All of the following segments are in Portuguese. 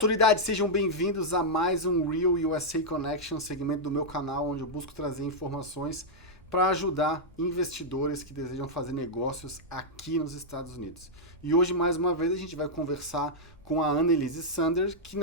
Autoridades, sejam bem-vindos a mais um Real USA Connection, segmento do meu canal, onde eu busco trazer informações para ajudar investidores que desejam fazer negócios aqui nos Estados Unidos. E hoje, mais uma vez, a gente vai conversar com a Annelise Sander, que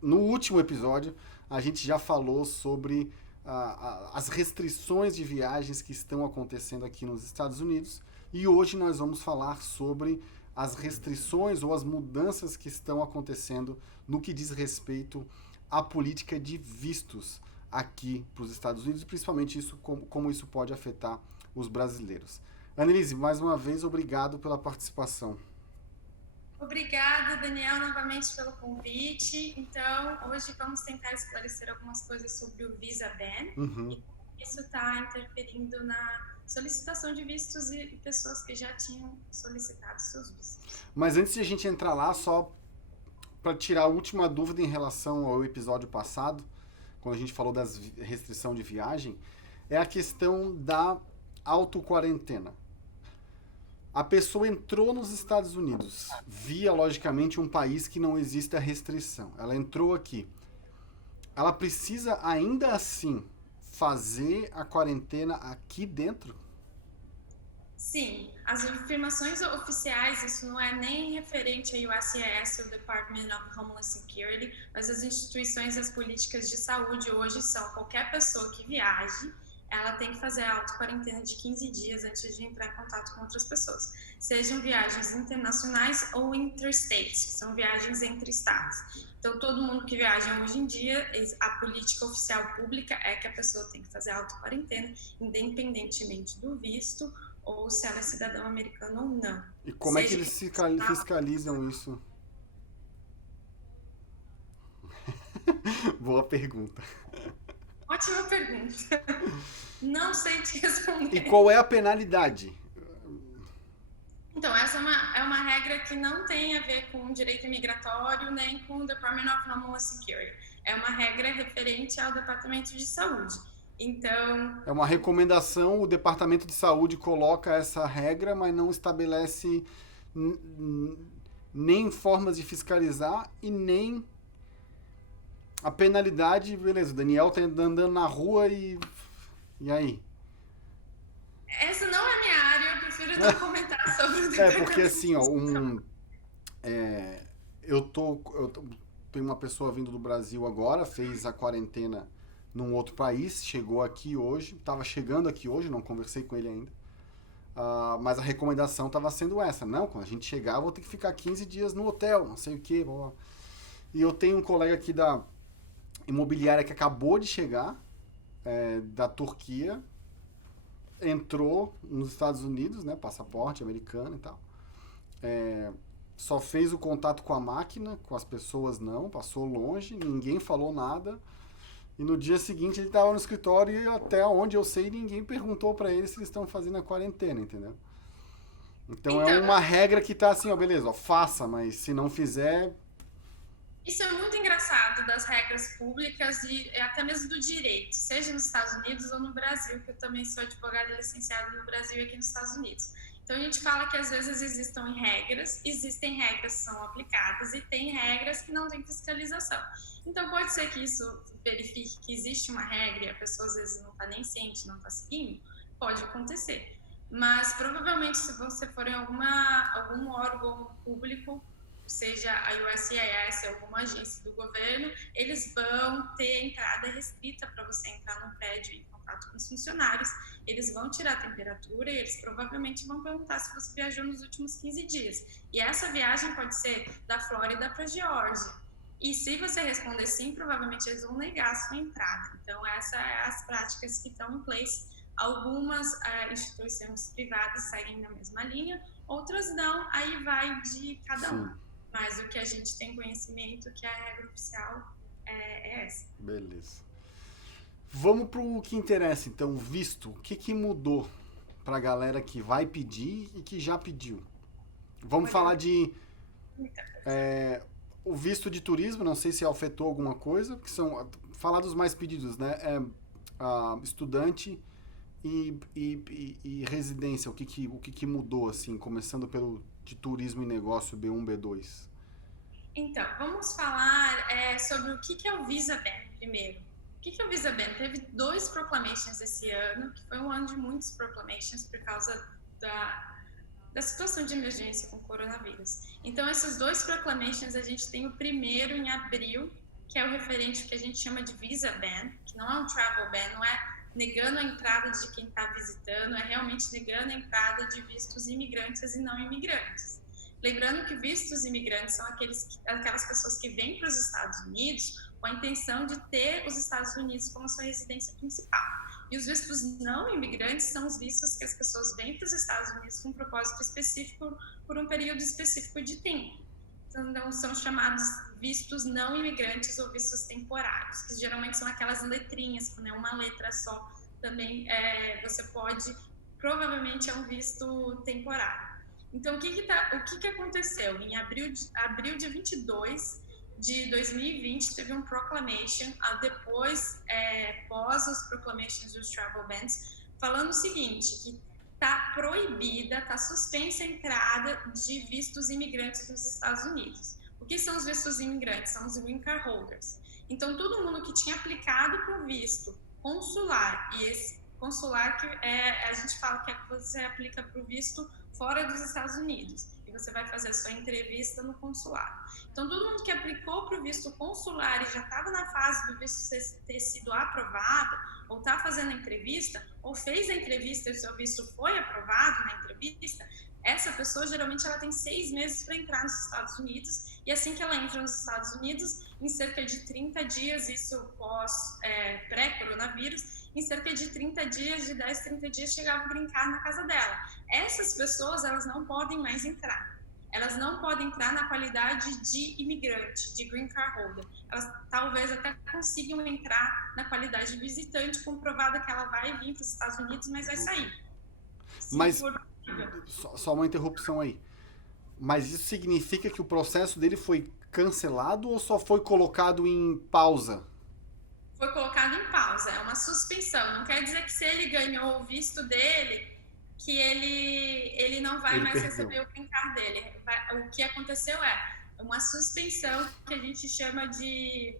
no último episódio, a gente já falou sobre as restrições de viagens que estão acontecendo aqui nos Estados Unidos. E hoje nós vamos falar sobre as restrições ou as mudanças que estão acontecendo no que diz respeito à política de vistos aqui para os Estados Unidos, e principalmente isso, como isso pode afetar os brasileiros. Annelise, mais uma vez, obrigado pela participação. Obrigada, Daniel, novamente pelo convite. Então, hoje vamos tentar esclarecer algumas coisas sobre o Visa Ban Uhum. e como isso está interferindo na solicitação de vistos e pessoas que já tinham solicitado seus vistos. Mas antes de a gente entrar lá, só para tirar a última dúvida em relação ao episódio passado, quando a gente falou das restrição de viagem, é a questão da auto-quarentena. A pessoa entrou nos Estados Unidos via, logicamente, um país que não existe a restrição. Ela entrou aqui. Ela precisa, ainda assim, fazer a quarentena aqui dentro? Sim, as afirmações oficiais, isso não é nem referente a USCIS, o Department of Homeland Security, mas as instituições e as políticas de saúde hoje são qualquer pessoa que viaje, ela tem que fazer a auto-quarentena de 15 dias antes de entrar em contato com outras pessoas. Sejam viagens internacionais ou interstates, que são viagens entre estados. Então, todo mundo que viaja hoje em dia, a política oficial pública é que a pessoa tem que fazer a auto-quarentena, independentemente do visto, ou se ela é cidadão americano ou não. E como é que Seja eles que... fiscalizam isso? Boa pergunta. Ótima pergunta. Não sei te E responder. qual é a penalidade? Então, essa é uma regra que não tem a ver com o direito migratório nem com o Department of Homeland Security. É uma regra referente ao Departamento de Saúde. Então, É uma recomendação, o Departamento de Saúde coloca essa regra, mas não estabelece nem formas de fiscalizar e nem a penalidade. Beleza, o Daniel tá andando na rua e aí? essa não é minha área, eu prefiro não comentar sobre o É, porque Departamento assim, ó, de Saúde. é, tenho uma pessoa vindo do Brasil agora, fez a quarentena num outro país, chegou aqui hoje, estava chegando aqui hoje, não conversei com ele ainda. Mas a recomendação estava sendo essa. Não, quando a gente chegar, eu vou ter que ficar 15 dias no hotel, não sei o que. E eu tenho um colega aqui da imobiliária que acabou de chegar, da Turquia, entrou nos Estados Unidos, né, passaporte americano e tal. Só fez o contato com a máquina, com as pessoas não, passou longe, ninguém falou nada. E no dia seguinte ele estava no escritório e até onde eu sei ninguém perguntou para ele se eles estão fazendo a quarentena, entendeu? Então é Então, uma regra que tá assim, ó, beleza, ó, faça, mas se não fizer, isso é muito engraçado das regras públicas e até mesmo do direito, seja nos Estados Unidos ou no Brasil, que eu também sou advogada licenciada no Brasil e aqui nos Estados Unidos. Então a gente fala que às vezes existem regras que são aplicadas e tem regras que não têm fiscalização. Então pode ser que isso verifique que existe uma regra e a pessoa às vezes não está nem ciente, não está seguindo, pode acontecer. Mas provavelmente se você for em algum órgão público, seja a USCIS, alguma agência do governo, eles vão ter entrada restrita para você entrar no prédio em contato com os funcionários, eles vão tirar a temperatura e eles provavelmente vão perguntar se você viajou nos últimos 15 dias. E essa viagem pode ser da Flórida para a Geórgia. E se você responder sim, provavelmente eles vão negar a sua entrada. Então, essas são as práticas que estão em place. Algumas instituições privadas seguem na mesma linha, outras não, aí vai de cada sim, uma. Mas o que a gente tem conhecimento que a regra oficial é essa. beleza. Vamos pro que interessa, então, visto. O que mudou pra galera que vai pedir e que já pediu? Vamos Olha, falar de muita coisa. é, o visto de turismo, não sei se afetou alguma coisa, que são falar dos mais pedidos, né? Estudante e residência, o que mudou, assim, começando pelo de turismo e negócio B1, B2? Então, vamos falar sobre o que é o Visa Ban primeiro. O que é o Visa Ban? Teve 2 proclamations esse ano, que foi um ano de muitos proclamations por causa da situação de emergência com o coronavírus. Então, esses 2 proclamations, a gente tem o primeiro em abril, que é o referente que a gente chama de Visa Ban, que não é um travel ban, não é negando a entrada de quem está visitando, é realmente negando a entrada de vistos imigrantes e não imigrantes. Lembrando que vistos imigrantes são aquelas pessoas que vêm para os Estados Unidos com a intenção de ter os Estados Unidos como sua residência principal. E os vistos não imigrantes são os vistos que as pessoas vêm para os Estados Unidos com um propósito específico por um período específico de tempo. Então, são chamados vistos não imigrantes ou vistos temporários, que geralmente são aquelas letrinhas, quando é uma letra só, também você pode, provavelmente é um visto temporário. Então, o que aconteceu? Em abril de 22 de 2020, teve um proclamation, depois, pós os proclamations dos travel bans, falando o seguinte, que está proibida, está suspensa a entrada de vistos imigrantes nos Estados Unidos. O que são os vistos imigrantes? São os green card holders. Então, todo mundo que tinha aplicado para o visto consular, e esse consular que a gente fala que você aplica para o visto fora dos Estados Unidos, e você vai fazer a sua entrevista no consulado. Então, todo mundo que aplicou para o visto consular e já estava na fase do visto ter sido aprovado, ou está fazendo a entrevista, ou fez a entrevista e o seu visto foi aprovado na entrevista, essa pessoa, geralmente, ela tem 6 meses para entrar nos Estados Unidos, e assim que ela entra nos Estados Unidos, em cerca de 30 dias, isso pré-coronavírus, em cerca de 30 dias, de 10, 30 dias, chegava o green card na casa dela. Essas pessoas, elas não podem mais entrar. Elas não podem entrar na qualidade de imigrante, de green card holder. Elas talvez até consigam entrar na qualidade de visitante, comprovada que ela vai vir para os Estados Unidos, mas vai sair. Mas, só uma interrupção aí. Mas isso significa que o processo dele foi cancelado ou só foi colocado em pausa? Foi colocado em pausa, é uma suspensão. Não quer dizer que se ele ganhou o visto dele, que ele não vai mais receber o green card dele. O que aconteceu é uma suspensão que a gente chama de...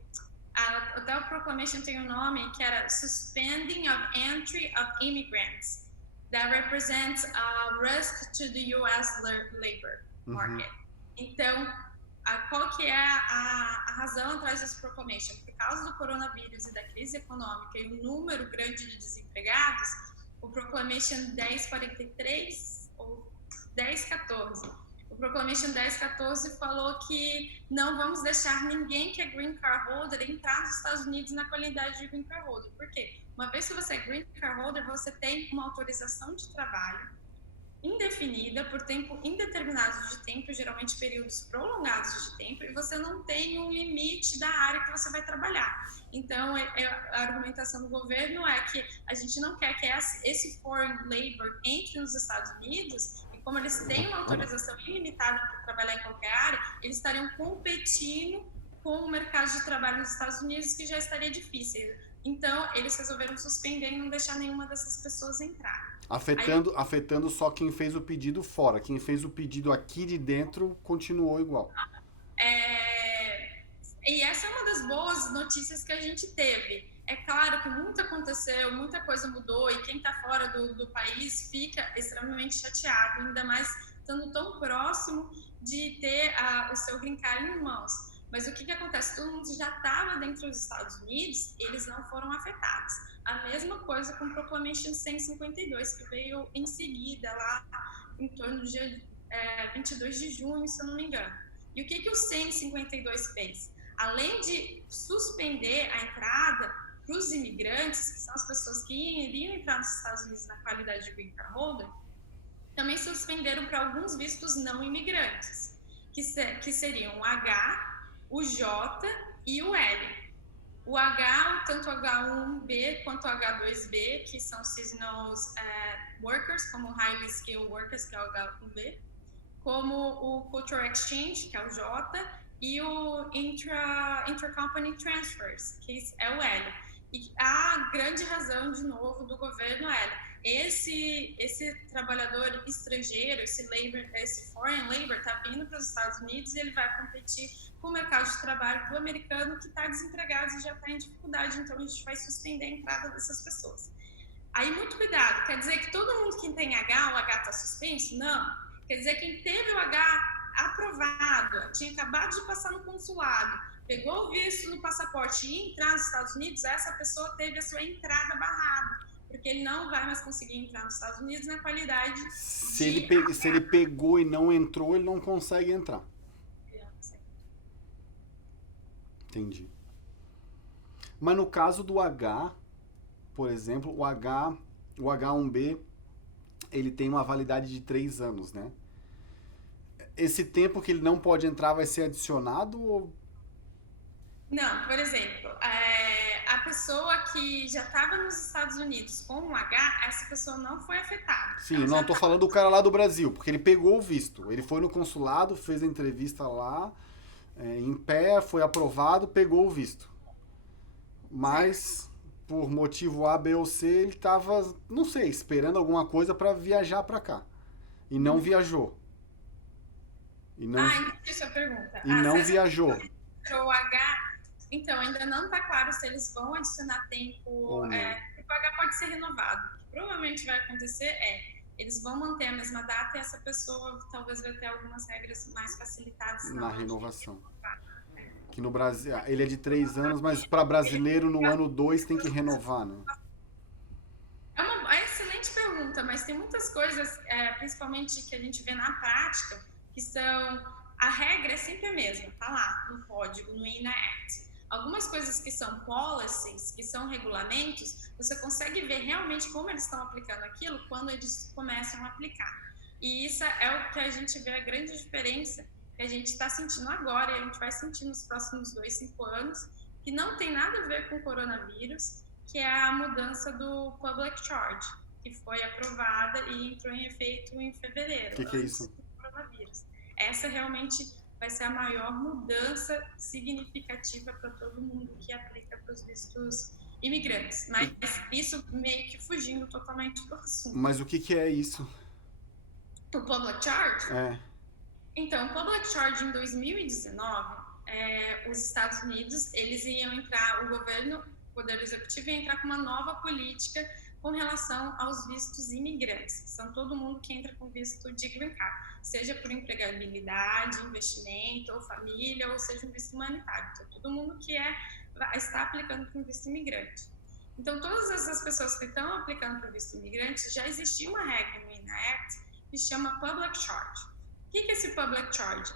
até o proclamation tem um nome, que era Suspending of Entry of Immigrants that represents a risk to the U.S. labor market. Então, qual que é a razão atrás desse proclamation? Por causa do coronavírus e da crise econômica e o número grande de desempregados, o proclamation 1043 ou 1014. O proclamation 1014 falou que não vamos deixar ninguém que é green card holder entrar nos Estados Unidos na qualidade de green card holder. Por quê? Uma vez que você é green card holder, você tem uma autorização de trabalho indefinida por tempo indeterminado de tempo, geralmente períodos prolongados de tempo, e você não tem um limite da área que você vai trabalhar. Então, a argumentação do governo é que a gente não quer que esse foreign labor entre nos Estados Unidos, e como eles têm uma autorização ilimitada para trabalhar em qualquer área, eles estariam competindo com o mercado de trabalho nos Estados Unidos, que já estaria difícil. Então, eles resolveram suspender e não deixar nenhuma dessas pessoas entrar. Afetando só quem fez o pedido fora. Quem fez o pedido aqui de dentro continuou igual. E essa é uma das boas notícias que a gente teve. É claro que muito aconteceu, muita coisa mudou, e quem está fora do país fica extremamente chateado, ainda mais estando tão próximo de ter o seu green card em mãos. Mas o que acontece? Todo mundo já estava dentro dos Estados Unidos, eles não foram afetados. A mesma coisa com o Proclamation 152, que veio em seguida, lá em torno do dia 22 de junho, se eu não me engano. E o que o 152 fez? Além de suspender a entrada para os imigrantes, que são as pessoas que iriam entrar nos Estados Unidos na qualidade de green card holder, também suspenderam para alguns vistos não imigrantes, que seriam o H, o J e o L. O H, tanto o H1B quanto o H2B, que são seasonal workers, como highly skilled workers, que é o H1B, como o Cultural Exchange, que é o J, e o Intercompany Transfers, que é o L. E a grande razão, de novo, do governo era esse trabalhador estrangeiro, esse foreign labor está vindo para os Estados Unidos e ele vai competir com o mercado de trabalho do americano que está desempregado e já está em dificuldade, então a gente vai suspender a entrada dessas pessoas. Aí, muito cuidado, quer dizer que todo mundo que tem H, o H está suspenso? Não. Quer dizer que quem teve o H aprovado, tinha acabado de passar no consulado, pegou o visto no passaporte e ia entrar nos Estados Unidos, essa pessoa teve a sua entrada barrada, porque ele não vai mais conseguir entrar nos Estados Unidos na qualidade Se ele pegou e não entrou, ele não consegue entrar. Entendi. Mas no caso do H, por exemplo, o H1B, ele tem uma validade de 3 anos, né? Esse tempo que ele não pode entrar vai ser adicionado ou... Não, por exemplo, a pessoa que já estava nos Estados Unidos com o H, essa pessoa não foi afetada. Sim, não, tô falando do cara lá do Brasil, porque ele pegou o visto. Ele foi no consulado, fez a entrevista lá, em pé, foi aprovado, pegou o visto. Mas, por motivo A, B ou C, ele tava, não sei, esperando alguma coisa para viajar para cá. E não viajou. Entendi a sua pergunta. E não viajou. O H... Então, ainda não está claro se eles vão adicionar tempo, porque o H pode ser renovado. O que provavelmente vai acontecer eles vão manter a mesma data e essa pessoa talvez vai ter algumas regras mais facilitadas na renovação. Que no Brasil, ele é de 3 anos, mas para brasileiro no ano 2 tem que renovar, né? É uma excelente pergunta, mas tem muitas coisas, principalmente que a gente vê na prática, que são... A regra é sempre a mesma, tá lá no código, no INA Act. Algumas coisas que são policies, que são regulamentos, você consegue ver realmente como eles estão aplicando aquilo quando eles começam a aplicar. E isso é o que a gente vê a grande diferença que a gente está sentindo agora e a gente vai sentir nos próximos 2, 5 anos, que não tem nada a ver com o coronavírus, que é a mudança do Public Charge, que foi aprovada e entrou em efeito em fevereiro. O que é isso? Do coronavírus. Essa realmente vai ser a maior mudança significativa para todo mundo que aplica para os vistos imigrantes. Mas isso meio que fugindo totalmente do assunto. Mas o que é isso? O Public Charge? É. Então, o Public Charge em 2019, os Estados Unidos, eles iam entrar, o governo, o Poder Executivo ia entrar com uma nova política com relação aos vistos imigrantes, que são todo mundo que entra com visto de green card, seja por empregabilidade, investimento, ou família, ou seja um visto humanitário. Então, todo mundo que está aplicando para um visto imigrante. Então, todas essas pessoas que estão aplicando para o visto imigrante, já existia uma regra no INA Act que chama Public Charge. O que é esse Public Charge?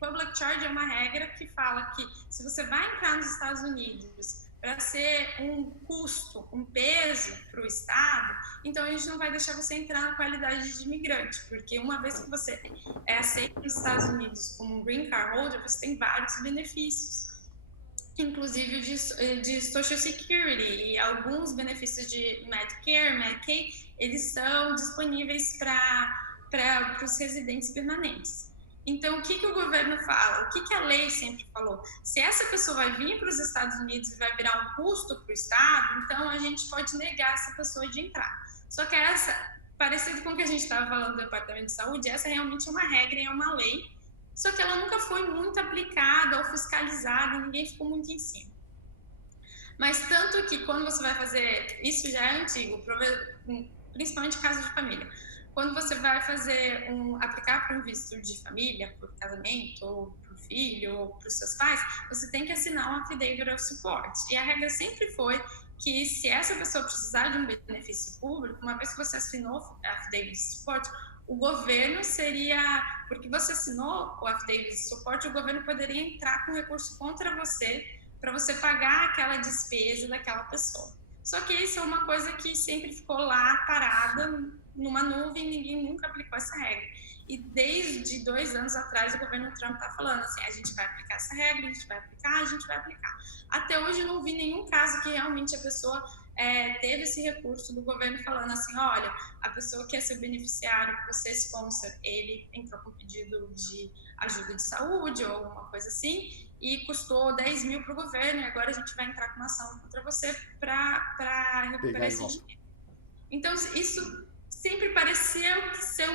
Public Charge é uma regra que fala que se você vai entrar nos Estados Unidos para ser um custo, um peso para o Estado, então a gente não vai deixar você entrar na qualidade de imigrante, porque uma vez que você é aceito nos Estados Unidos como um green card holder, você tem vários benefícios, inclusive de Social Security, e alguns benefícios de Medicare, Medicaid, eles são disponíveis para os residentes permanentes. Então, o que o governo fala? O que a lei sempre falou? Se essa pessoa vai vir para os Estados Unidos e vai virar um custo para o Estado, então a gente pode negar essa pessoa de entrar. Só que parecido com o que a gente estava falando do Departamento de Saúde, essa realmente é uma regra e é uma lei, só que ela nunca foi muito aplicada ou fiscalizada, ninguém ficou muito em cima. Mas tanto que quando você vai fazer, isso já é antigo, principalmente caso de família, quando você vai aplicar para um visto de família, por casamento, ou para o filho, ou para os seus pais, você tem que assinar um affidavit of support. E a regra sempre foi que se essa pessoa precisar de um benefício público, uma vez que você assinou o affidavit of support, o governo seria, porque você assinou o affidavit of support, o governo poderia entrar com recurso contra você para você pagar aquela despesa daquela pessoa. Só que isso é uma coisa que sempre ficou lá parada numa nuvem, ninguém nunca aplicou essa regra. E desde 2 anos atrás o governo Trump está falando assim, a gente vai aplicar essa regra, a gente vai aplicar. Até hoje eu não vi nenhum caso que realmente a pessoa teve esse recurso do governo falando assim, olha, a pessoa que é seu beneficiário, que você é sponsor, ele entrou com pedido de ajuda de saúde ou alguma coisa assim, e custou 10 mil para o governo, e agora a gente vai entrar com uma ação contra você para recuperar esse dinheiro. Então, isso sempre pareceu ser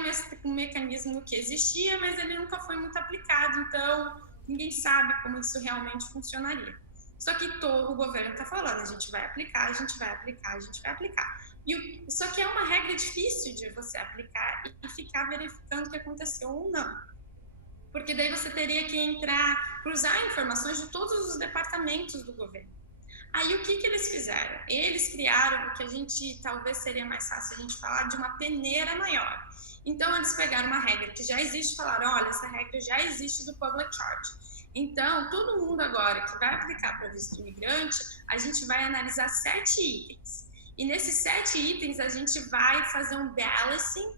um mecanismo que existia, mas ele nunca foi muito aplicado, então ninguém sabe como isso realmente funcionaria. Só que o governo está falando, a gente vai aplicar, a gente vai aplicar, a gente vai aplicar. Só que é uma regra difícil de você aplicar e ficar verificando o que aconteceu ou não. Porque daí você teria que cruzar informações de todos os departamentos do governo. Aí o que eles fizeram? Eles criaram o que a gente, talvez seria mais fácil a gente falar de uma peneira maior. Então eles pegaram uma regra que já existe e falaram, olha, essa regra já existe do Public Charge. Então, todo mundo agora que vai aplicar para visto imigrante, a gente vai analisar 7 itens. E nesses 7 itens a gente vai fazer um balancing,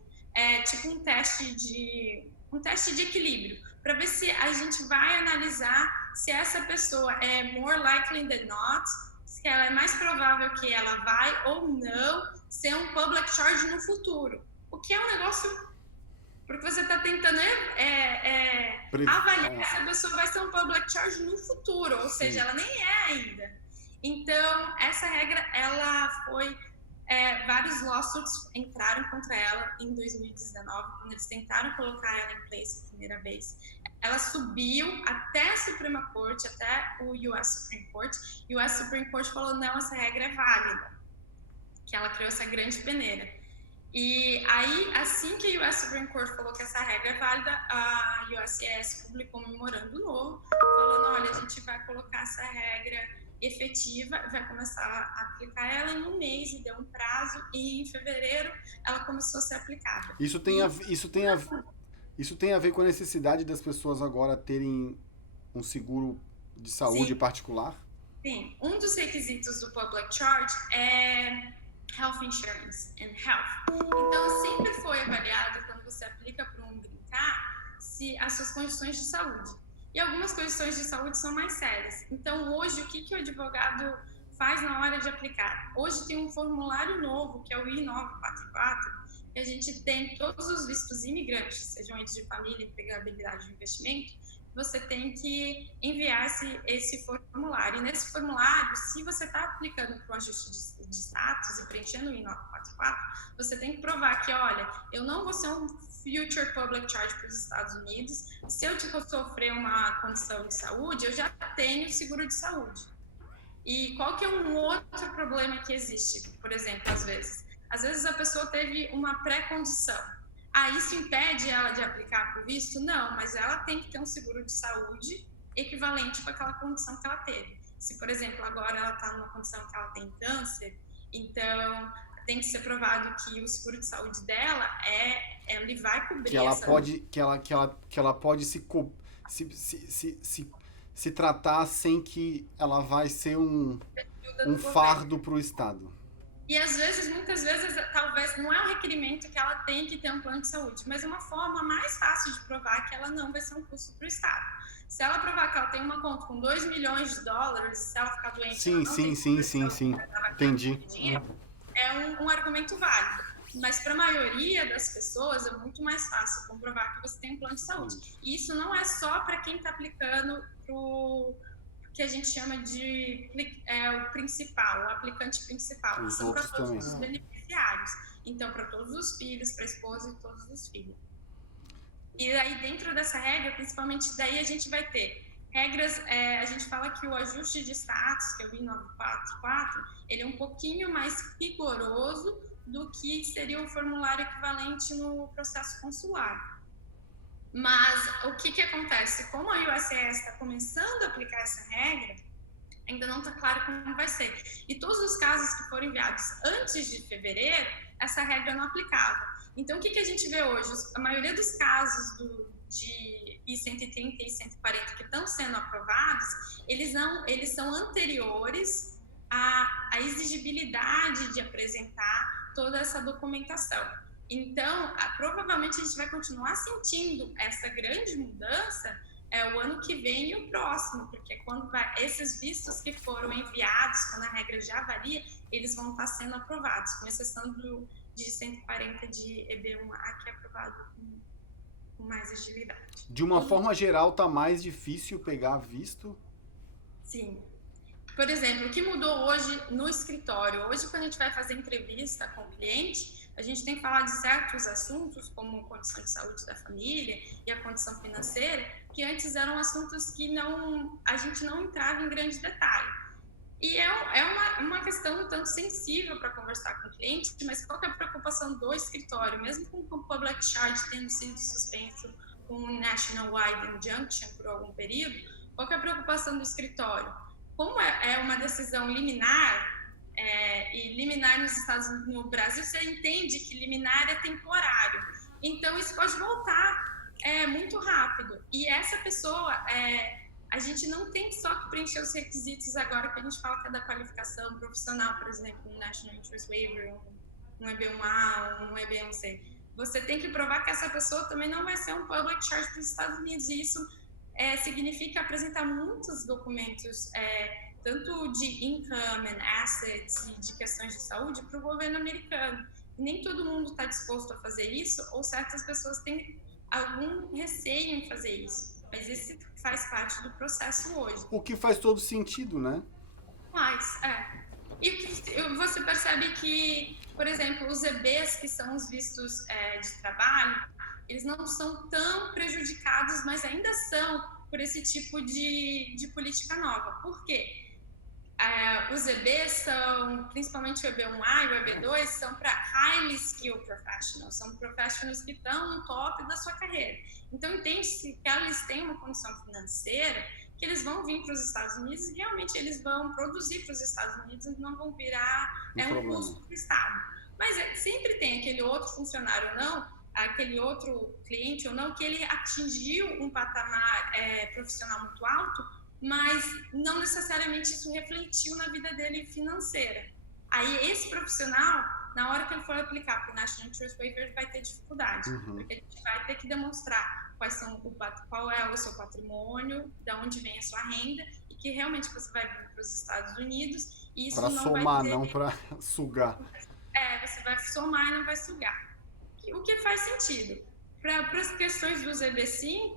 tipo um teste de equilíbrio, para ver se a gente vai analisar se essa pessoa é more likely than not, se ela é mais provável que ela vai ou não ser um public charge no futuro. O que é um negócio... Porque você está tentando avaliar se a pessoa vai ser um public charge no futuro, ou seja, ela nem é ainda. Então, essa regra, ela foi... vários lawsuits entraram contra ela em 2019, quando eles tentaram colocar ela em place a primeira vez. Ela subiu até a Suprema Corte, até o US Supreme Court, e o US Supreme Court falou, não, essa regra é válida, que ela criou essa grande peneira. E aí, assim que a US Supreme Court falou que essa regra é válida, a USCIS publicou um memorando novo, falando, olha, a gente vai colocar essa regra efetiva, vai começar a aplicar ela em um mês, e deu um prazo, e em fevereiro ela começou a ser aplicada. Isso tem a ver com a necessidade das pessoas agora terem um seguro de saúde particular? Sim, um dos requisitos do Public Charge é Health Insurance and Health. Então, sempre foi avaliado, quando você aplica para um Green Card, se as suas condições de saúde. E algumas condições de saúde são mais sérias. Então, hoje, o que o advogado faz na hora de aplicar? Hoje tem um formulário novo, que é o I-944, que a gente tem todos os vistos imigrantes, sejam eles de família, empregabilidade de investimento, você tem que enviar esse formulário. E nesse formulário, se você está aplicando para um ajuste de status e preenchendo o I-944, você tem que provar que, olha, eu não vou ser um future public charge para os Estados Unidos, se eu sofrer uma condição de saúde, eu já tenho seguro de saúde. E qual que é um outro problema que existe, por exemplo, às vezes? Às vezes a pessoa teve uma pré-condição. Isso impede ela de aplicar para o visto? Não, mas ela tem que ter um seguro de saúde equivalente com aquela condição que ela teve. Se, por exemplo, agora ela está numa condição que ela tem câncer, então tem que ser provado que o seguro de saúde dela ele vai cobrir que ela pode se tratar sem que ela vai ser um fardo para o Estado. E às vezes, muitas vezes, talvez não é um requerimento que ela tem que ter um plano de saúde, mas é uma forma mais fácil de provar que ela não vai ser um custo para o Estado. Se ela provar que ela tem uma conta com $2 milhões, se ela ficar doente, sim, entendi. É um argumento válido. Mas para a maioria das pessoas é muito mais fácil comprovar que você tem um plano de saúde. E isso não é só para quem está aplicando para o que a gente chama de o principal, o aplicante principal. São para todos os beneficiários. Então, para todos os filhos, para a esposa e todos os filhos. E aí, dentro dessa regra, principalmente daí a gente vai ter regras, a gente fala que o ajuste de status, que é o I-944, ele é um pouquinho mais rigoroso do que seria o formulário equivalente no processo consular. Mas o que acontece? Como a USCIS está começando a aplicar essa regra, ainda não está claro como vai ser. E todos os casos que foram enviados antes de fevereiro, essa regra não aplicava. Então, o que a gente vê hoje? A maioria dos casos de I-130 e I-140 que estão sendo aprovados, eles são anteriores à exigibilidade de apresentar toda essa documentação. Então, provavelmente a gente vai continuar sentindo essa grande mudança o ano que vem e o próximo, porque quando esses vistos que foram enviados, quando a regra já varia, eles vão estar sendo aprovados, com exceção de 140 de EB1A, que é aprovado com mais agilidade. De uma forma geral, está mais difícil pegar visto? Sim. Por exemplo, o que mudou hoje no escritório? Hoje, quando a gente vai fazer entrevista com o cliente, a gente tem que falar de certos assuntos, como a condição de saúde da família e a condição financeira, que antes eram assuntos que a gente não entrava em grande detalhe. E é uma questão um tanto sensível para conversar com o cliente, mas qual que é a preocupação do escritório? Mesmo com o Public Charge tendo sido suspenso com o National Wide Injunction por algum período, qual que é a preocupação do escritório? Como é uma decisão liminar, e liminar no Brasil, você entende que liminar é temporário. Então, isso pode voltar muito rápido. E essa pessoa... a gente não tem só que preencher os requisitos agora que a gente fala que é da qualificação profissional, por exemplo, um National Interest Waiver, um EB1A, um EB1C. Você tem que provar que essa pessoa também não vai ser um public charge para os Estados Unidos, e isso significa apresentar muitos documentos, tanto de income and assets e de questões de saúde para o governo americano. E nem todo mundo está disposto a fazer isso, ou certas pessoas têm algum receio em fazer isso. Mas esse faz parte do processo hoje. O que faz todo sentido, né? E você percebe que, por exemplo, os EBs, que são os vistos de trabalho, eles não são tão prejudicados, mas ainda são por esse tipo de política nova. Por quê? Os EBs são, principalmente o EB1A e o EB2, são para highly skilled professionals, são profissionals que estão no top da sua carreira. Então, entende-se que eles têm uma condição financeira que eles vão vir para os Estados Unidos e realmente eles vão produzir para os Estados Unidos e não vão virar um custo para o Estado. Mas sempre tem aquele outro funcionário ou não, aquele outro cliente ou não, que ele atingiu um patamar profissional muito alto, mas não necessariamente isso refletiu na vida dele financeira. Aí esse profissional, na hora que ele for aplicar para o National Interest Waiver, ele vai ter dificuldade, porque a gente vai ter que demonstrar qual é o seu patrimônio, de onde vem a sua renda, e que realmente você vai vir para os Estados Unidos, e isso pra não somar, vai ter... não para sugar. Você vai somar e não vai sugar. O que faz sentido. Para as questões dos EB5,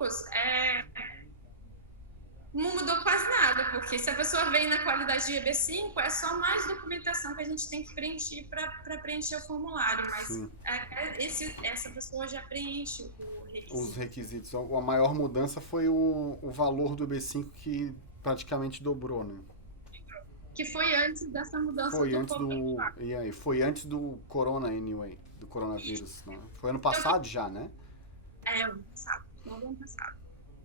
não mudou quase nada, porque se a pessoa vem na qualidade de EB5, é só mais documentação que a gente tem que preencher para preencher o formulário, mas essa pessoa já preenche os requisitos. A maior mudança foi o valor do EB5, que praticamente dobrou, né? Que foi antes dessa mudança foi antes do corona, anyway, do coronavírus. Né? Foi ano passado já, né? Ano passado, no ano passado.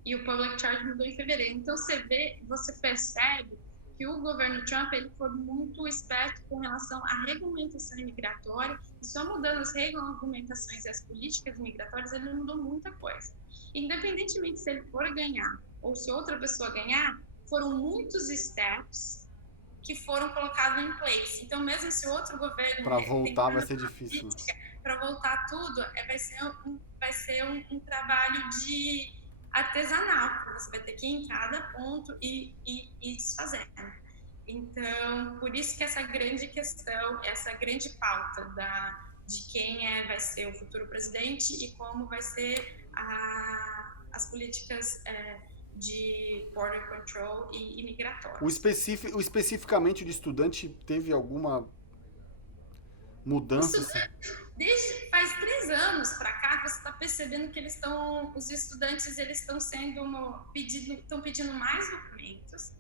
E o Public Charge mudou em fevereiro. Então, você percebe que o governo Trump ele foi muito esperto com relação à regulamentação imigratória, e só mudando as regulamentações e as políticas migratórias, ele mudou muita coisa. Independentemente se ele for ganhar ou se outra pessoa ganhar, foram muitos steps que foram colocados em place. Então, mesmo se outro governo... Para voltar vai ser difícil. Para voltar tudo, vai ser um trabalho de artesanal, porque você vai ter que ir em cada ponto e desfazendo. Então, por isso que essa grande questão, essa grande pauta de quem vai ser o futuro presidente e como vai ser as políticas de border control e imigratório. Especificamente de estudante, teve alguma mudança? Faz 3 anos para cá, você está percebendo que os estudantes eles estão pedindo mais documentos,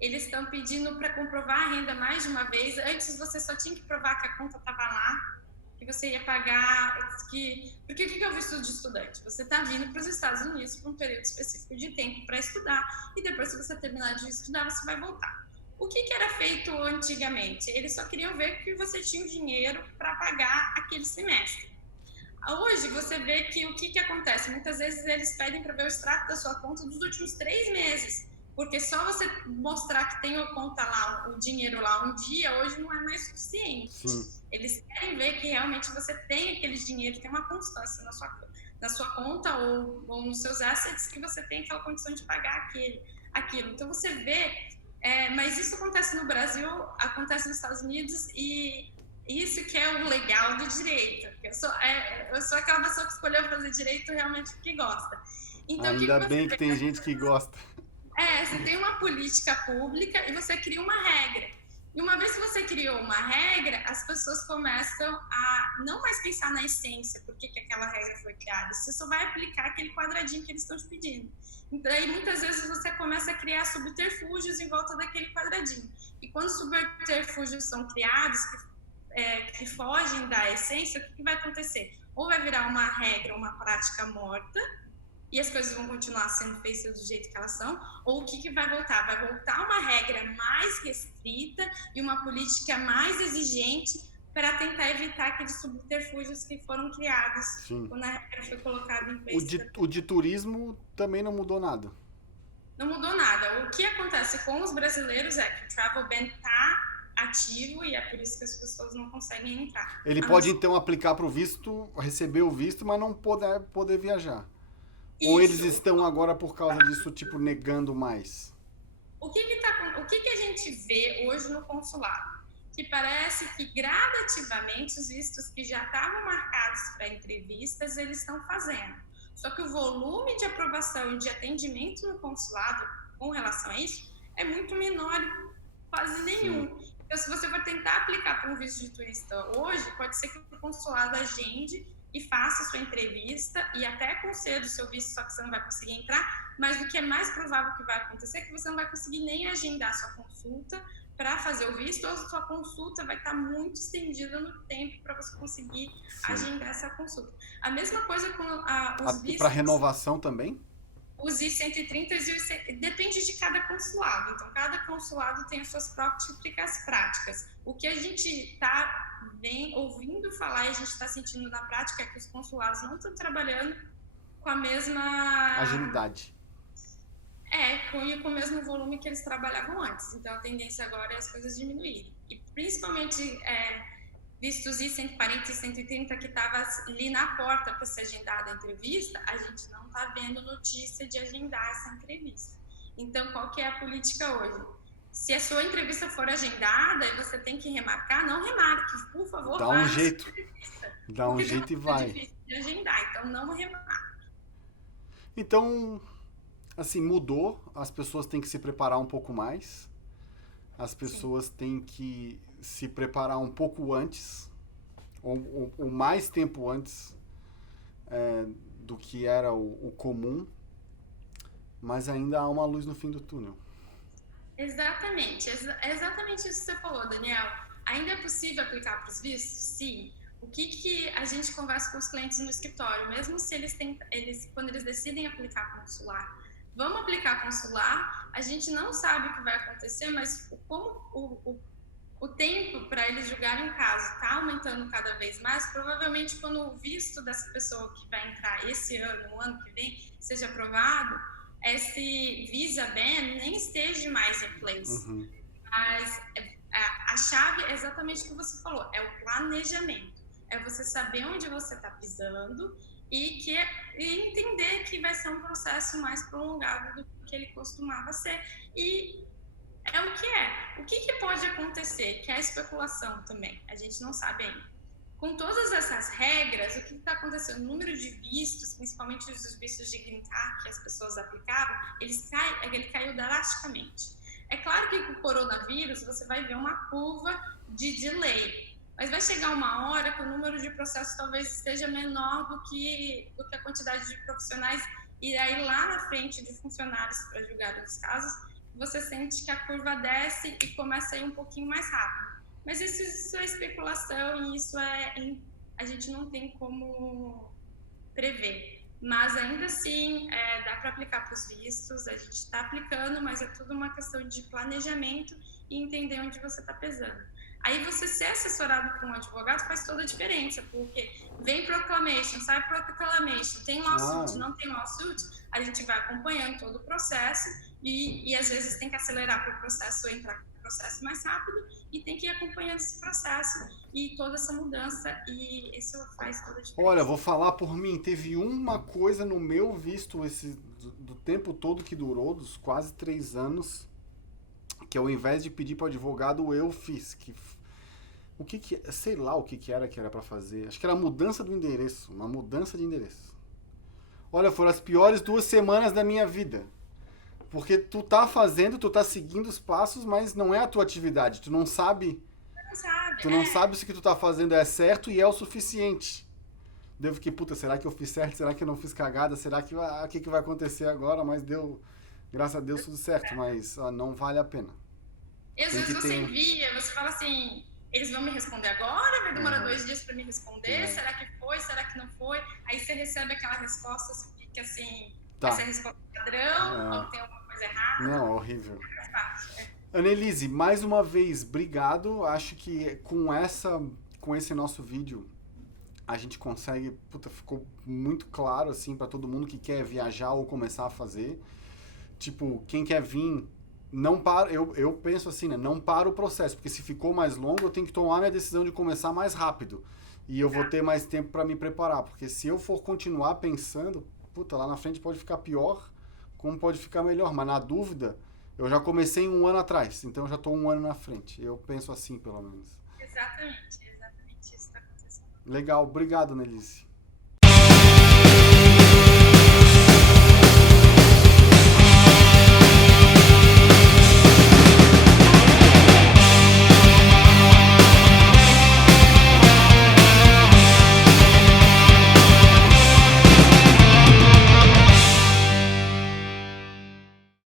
eles estão pedindo para comprovar a renda mais de uma vez. Antes você só tinha que provar que a conta estava lá, que você ia pagar, porque o que é o visto de estudante? Você está vindo para os Estados Unidos por um período específico de tempo para estudar, e depois, se você terminar de estudar, você vai voltar. O que era feito antigamente? Eles só queriam ver que você tinha o dinheiro para pagar aquele semestre. Hoje, você vê que o que acontece? Muitas vezes eles pedem para ver o extrato da sua conta dos últimos 3 meses, porque só você mostrar que tem a conta lá, o dinheiro lá um dia, hoje não é mais suficiente. Sim. Eles querem ver que realmente você tem aquele dinheiro, tem uma constância na sua conta ou nos seus assets, que você tem aquela condição de pagar aquilo. Então, você vê... mas isso acontece no Brasil, acontece nos Estados Unidos, e isso que é o legal do direito. Eu sou aquela pessoa que escolheu fazer direito realmente porque gosta. Então, ainda bem que tem gente que gosta. Você tem uma política pública e você cria uma regra. E uma vez que você criou uma regra, as pessoas começam a não mais pensar na essência, por que aquela regra foi criada. Você só vai aplicar aquele quadradinho que eles estão te pedindo. Então, aí, muitas vezes você começa a criar subterfúgios em volta daquele quadradinho. E quando subterfúgios são criados, que fogem da essência, o que vai acontecer? Ou vai virar uma regra, uma prática morta, e as coisas vão continuar sendo feitas do jeito que elas são, ou o que vai voltar? Vai voltar uma regra mais restrita e uma política mais exigente para tentar evitar aqueles subterfúgios que foram criados. Sim. Quando a regra foi colocada em place. O de turismo também não mudou nada. Não mudou nada. O que acontece com os brasileiros é que o travel ban está ativo e é por isso que as pessoas não conseguem entrar. Ele pode, então, aplicar para o visto, receber o visto, mas não poder viajar. Isso. Ou eles estão agora, por causa disso, tipo, negando mais? O que a gente vê hoje no consulado? Que parece que gradativamente os vistos que já estavam marcados para entrevistas, eles estão fazendo. Só que o volume de aprovação e de atendimento no consulado com relação a isso é muito menor, quase nenhum. Sim. Então, se você for tentar aplicar para um visto de turista hoje, pode ser que o consulado agende e faça a sua entrevista e até conceda o seu visto, só que você não vai conseguir entrar, mas o que é mais provável que vai acontecer é que você não vai conseguir nem agendar a sua consulta para fazer o visto, ou a sua consulta vai estar muito estendida no tempo para você conseguir agendar essa consulta. A mesma coisa com os vistos... Para renovação também? Os I-130 depende de cada consulado. Então, cada consulado tem as suas próprias práticas. O que a gente está ouvindo falar e a gente está sentindo na prática é que os consulados não estão trabalhando com a mesma... agilidade. Com o mesmo volume que eles trabalhavam antes. Então, a tendência agora é as coisas diminuírem. E, principalmente, vistos I-140 e 130 que estava ali na porta para ser agendada a entrevista, a gente não está vendo notícia de agendar essa entrevista. Então, qual que é a política hoje? Se a sua entrevista for agendada e você tem que remarcar, não remarque, por favor. Dá um jeito. Dá um jeito e vai. É difícil de agendar, então não remarque. Então, assim, mudou. As pessoas têm que se preparar um pouco mais. As pessoas têm que se preparar um pouco antes, ou mais tempo antes do que era o comum, mas ainda há uma luz no fim do túnel. Exatamente, é exatamente isso que você falou, Daniel. Ainda é possível aplicar para os vistos? Sim. O que a gente conversa com os clientes no escritório, mesmo se quando eles decidem aplicar consular, vamos aplicar consular, a gente não sabe o que vai acontecer, mas como o tempo para eles julgarem o caso está aumentando cada vez mais, provavelmente quando o visto dessa pessoa que vai entrar esse ano, o ano que vem, seja aprovado, esse visa ban nem esteja mais em place. Uhum. Mas a chave é exatamente o que você falou, é o planejamento. É você saber onde você está pisando e entender que vai ser um processo mais prolongado do que ele costumava ser. E é o que é. O que pode acontecer? Que é a especulação também. A gente não sabe ainda. Com todas essas regras, o que está acontecendo? O número de vistos, principalmente os vistos de green card que as pessoas aplicavam, ele caiu drasticamente. É claro que com o coronavírus você vai ver uma curva de delay, mas vai chegar uma hora que o número de processos talvez esteja menor do que a quantidade de profissionais, e aí lá na frente de funcionários para julgar os casos, você sente que a curva desce e começa a ir um pouquinho mais rápido. Mas isso é especulação e isso a gente não tem como prever. Mas ainda assim, dá para aplicar para os vistos, a gente está aplicando, mas é tudo uma questão de planejamento e entender onde você está pesando. Aí você ser assessorado por um advogado faz toda a diferença, porque vem proclamation, sai proclamation, tem lawsuit, não tem lawsuit, a gente vai acompanhando todo o processo e às vezes tem que acelerar para o processo entrar no processo mais rápido e tem que ir acompanhando esse processo e toda essa mudança, e isso faz toda a diferença. Olha, vou falar por mim, teve uma coisa no meu visto do tempo todo que durou, dos quase 3 anos, que ao invés de pedir para o advogado, eu fiz. Sei lá o que era para fazer. Acho que era mudança do endereço, uma mudança de endereço. Olha, foram as piores 2 semanas da minha vida. Porque tu tá fazendo, tu tá seguindo os passos, mas não é a tua atividade. Não sabe, Tu não sabe se o que tu tá fazendo é certo e é o suficiente. Daí eu fiquei, puta, será que eu fiz certo? Será que eu não fiz cagada? Será que o que vai acontecer agora? Mas deu, graças a Deus, tudo certo. Mas não vale a pena. E às Tem vezes que você ter. envia, você fala assim, eles vão me responder agora? Vai demorar Aham. 2 dias para me responder? É. Será que foi? Será que não foi? Aí você recebe aquela resposta, você fica assim, essa é Tá. a resposta padrão, É. ou tem alguma coisa errada? Não, horrível. Faz parte. Annelise, mais uma vez, obrigado. Acho que com esse nosso vídeo, a gente consegue, puta, ficou muito claro assim para todo mundo que quer viajar ou começar a fazer. Tipo, quem quer vir, não para, eu penso assim, né, não para o processo, porque se ficou mais longo, eu tenho que tomar minha decisão de começar mais rápido. E eu vou ter mais tempo para me preparar, porque se eu for continuar pensando, puta, lá na frente pode ficar pior, como pode ficar melhor, mas na dúvida, eu já comecei 1 ano atrás, então eu já estou 1 ano na frente. Eu penso assim, pelo menos. Exatamente, exatamente isso está acontecendo. Legal, obrigado, Nelise.